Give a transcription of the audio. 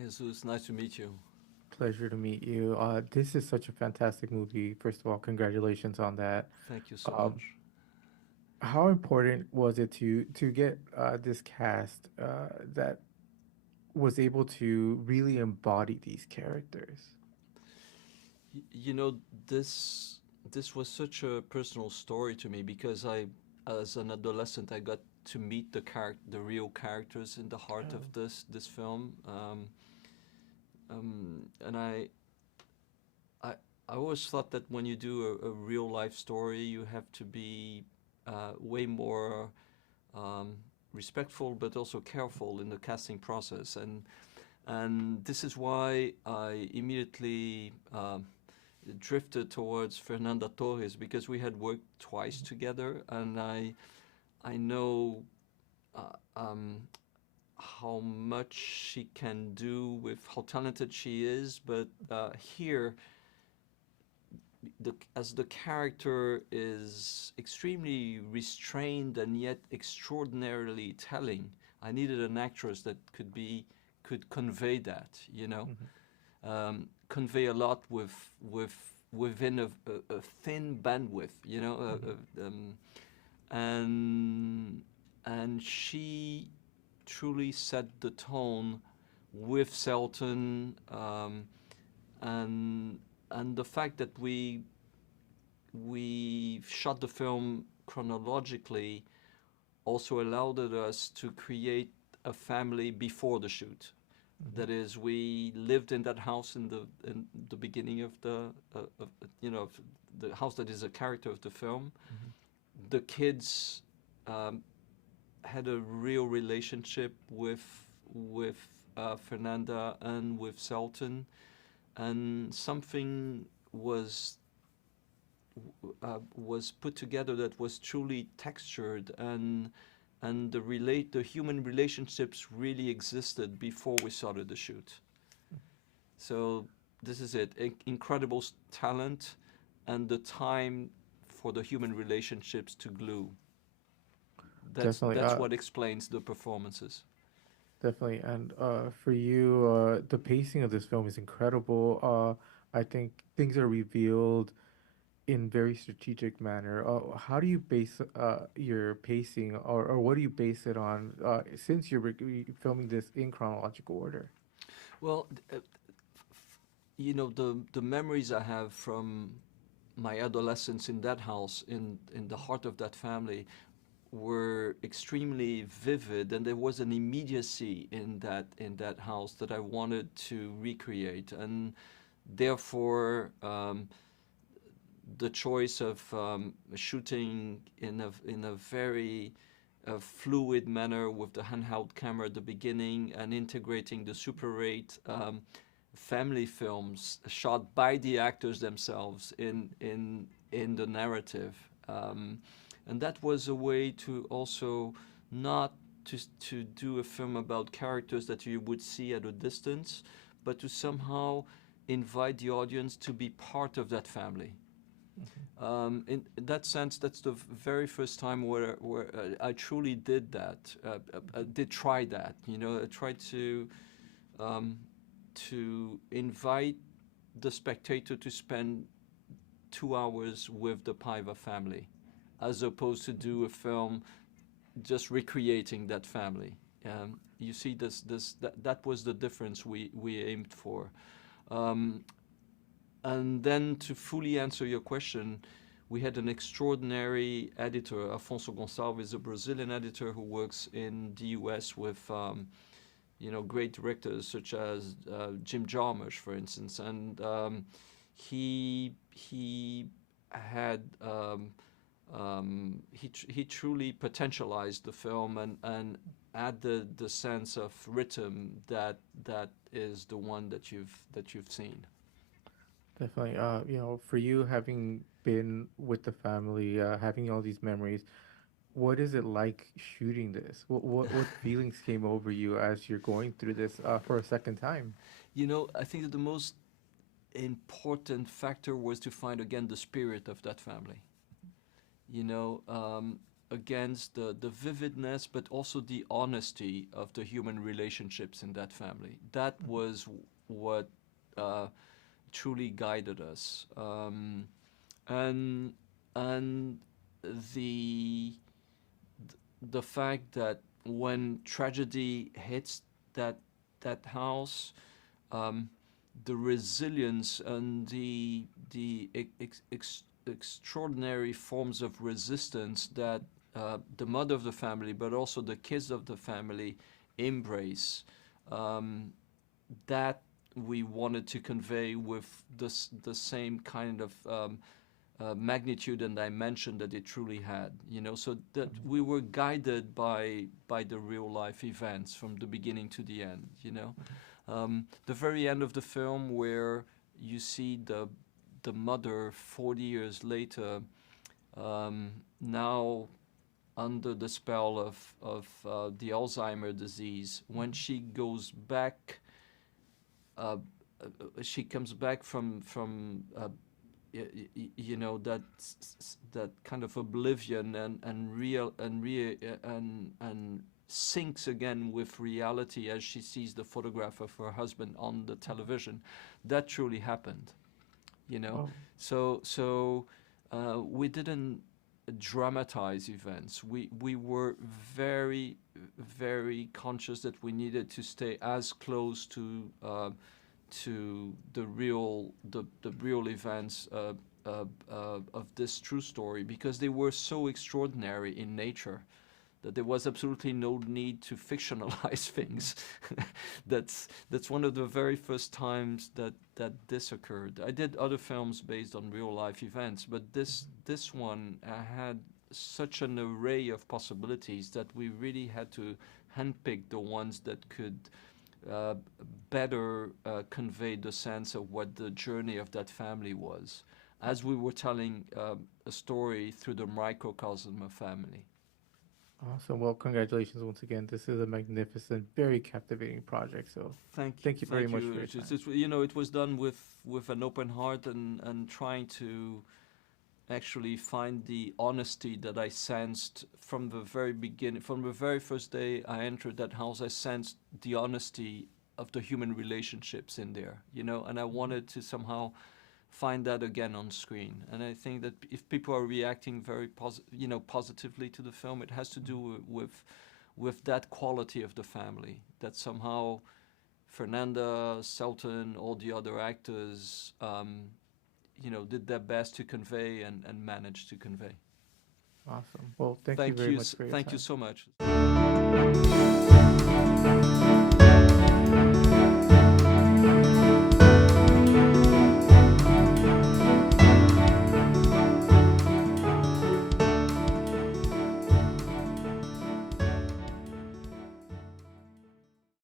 Jesus. Nice to meet you. Pleasure to meet you. This is such a fantastic movie. First of all, congratulations on that. Thank you so Um, much. how important was it to get this cast that was able to really embody these characters? You know, this this was such a personal story to me because as an adolescent, I got to meet the real characters in the heart of Oh, this film, and I I always thought that when you do a real life story, you have to be way more um, respectful, but also careful in the casting process, and this is why I immediately drifted towards Fernanda Torres because we had worked twice together, and I know uh, um, how much she can do with how talented she is, but here as the character is extremely restrained and yet extraordinarily telling. I needed an actress that could convey that, mhm. convey a lot with within a thin bandwidth, Mhm. and and she truly set the tone with Selton, and and the fact that we shot the film chronologically also allowed us to create a family before the shoot. Mhm. That is, we lived in that house in the beginning of of the house that is a character of the film. Mhm. The kids um, had a real relationship with Fernanda and with Selton, and something was put together that was truly textured, and the human relationships really existed before we started the shoot. So this is it. Incredible talent and the time for the human relationships to glue. Definitely, That's what explains the performances. definitely. And for you, the pacing of this film is incredible. I think things are revealed in very strategic manner. How do you base your pacing, or what do you base it on? Since you're filming this in chronological order. Well, the memories I have from my adolescence in that house, in the heart of that family, were extremely vivid, and there was an immediacy in that house that I wanted to recreate, and therefore the choice of shooting in a very fluid manner with the handheld camera at the beginning and integrating the Super 8 family films shot by the actors themselves in the narrative. And that was a way to also not to do a film about characters that you would see at a distance, but to somehow invite the audience to be part of that family. Mhm. In that sense, that's the very first time where I truly did that. Did try that. I tried um, to invite the spectator to spend 2 hours with the Paiva family, as opposed to do a film just recreating that family. You see, that was the difference we aimed for. Um, And then to fully answer your question, we had an extraordinary editor, Afonso Gonçalves, a Brazilian editor who works in the US with great directors such as Jim Jarmusch, for instance, and he had he truly potentialized the film and added the sense of rhythm that is the one that you've seen. Definitely. For you having been with the family, having all these memories, what is it like shooting this? What feelings came over you as you're going through this for a second time? I think that the most important factor was to find again the spirit of that family. You know, um, against the vividness, but also the honesty of the human relationships in that family. That was what truly guided us, and and the the fact that when tragedy hits that house, um, the resilience and the extraordinary forms of resistance that the mother of the family, but also the kids of the family, embrace, that we wanted to convey with the same kind of magnitude and dimension that it truly had, so that we were guided by the real life events from the beginning to the end. The very end of the film, where you see the mother 40 years later, now under the spell of the Alzheimer disease, when she goes back, she comes back from that kind of oblivion and syncs again with reality as she sees the photograph of her husband on the television. That truly happened, Oh. So we didn't dramatize events. We were very, very conscious that we needed to stay as close to the real events of this true story, because they were so extraordinary in nature that there was absolutely no need to fictionalize things. That's one of the very first times that this occurred. I did other films based on real life events, but this one had such an array of possibilities that we really had to handpick the ones that could better convey the sense of what the journey of that family was, as we were telling a story through the microcosm of family. Awesome. Well, congratulations once again. This is a magnificent, very captivating project. So thank you very much for your time. It was done with an open heart and trying to actually find the honesty that I sensed from the very beginning. From the very first day I entered that house, I sensed the honesty of the human relationships in there, and I wanted to somehow find that again on screen. And I think that if people are reacting very positively to the film, it has to do with that quality of the family, that somehow Fernanda, Selton, all the other actors, did their best to convey and managed to convey. Awesome. Well, thank you very much for your time. Thank you so much.